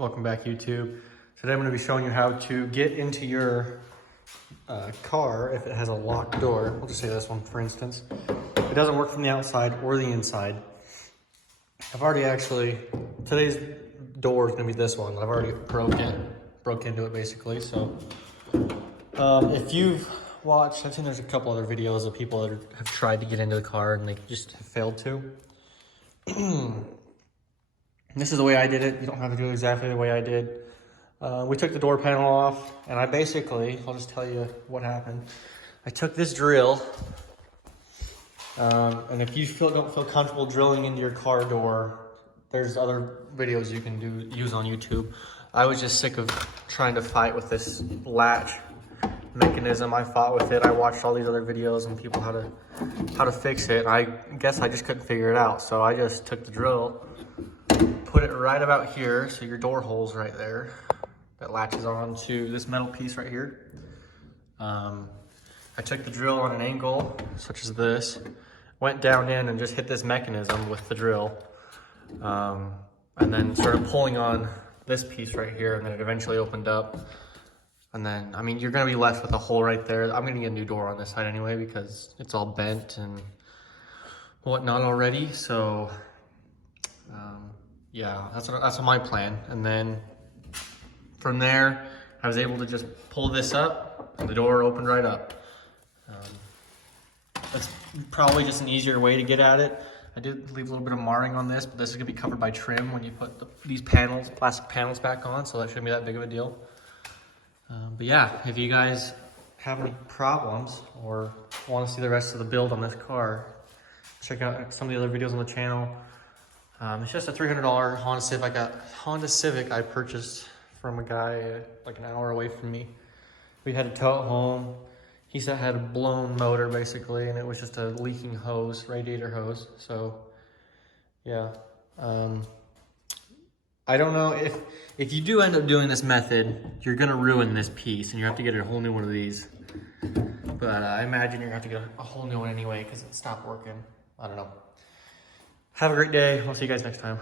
Welcome back, YouTube. Today I'm going to be showing you how to get into your car if it has a locked door. We'll just say this one, for instance. It doesn't work from the outside or the inside. I've already today's door is going to be this one. I've already broke into it basically. So if you've watched, I've seen there's a couple other videos of people that have tried to get into the car and they just have failed to. This is the way I did it. You don't have to do it exactly the way I did. We took the door panel off, and I'll just tell you what happened. I took this drill, and if you don't feel comfortable drilling into your car door, there's other videos you can use on YouTube. I was just sick of trying to fight with this latch mechanism. I fought with it. I watched all these other videos and people how to fix it. I guess I just couldn't figure it out, so I just took the drill, put it right about here, so your door hole's right there. That latches on to this metal piece right here. I took the drill on an angle, such as this, went down in and just hit this mechanism with the drill, and then started pulling on this piece right here, and then it eventually opened up. And then, I mean, you're gonna be left with a hole right there. I'm gonna get a new door on this side anyway, because it's all bent and whatnot already, so yeah, that's my plan. And then from there, I was able to just pull this up and the door opened right up. That's probably just an easier way to get at it. I did leave a little bit of marring on this, but this is gonna be covered by trim when you put these plastic panels back on, so that shouldn't be that big of a deal. But yeah, if you guys have any problems or want to see the rest of the build on this car, check out some of the other videos on the channel. It's just a $300 Honda Civic I purchased from a guy like an hour away from me. We had to tow it home. He said it had a blown motor basically, and it was just a leaking hose, radiator hose. So yeah, I don't know if you do end up doing this method, you're gonna ruin this piece and you have to get a whole new one of these. But I imagine you're gonna have to get a whole new one anyway because it stopped working. I don't know. Have a great day. I'll see you guys next time.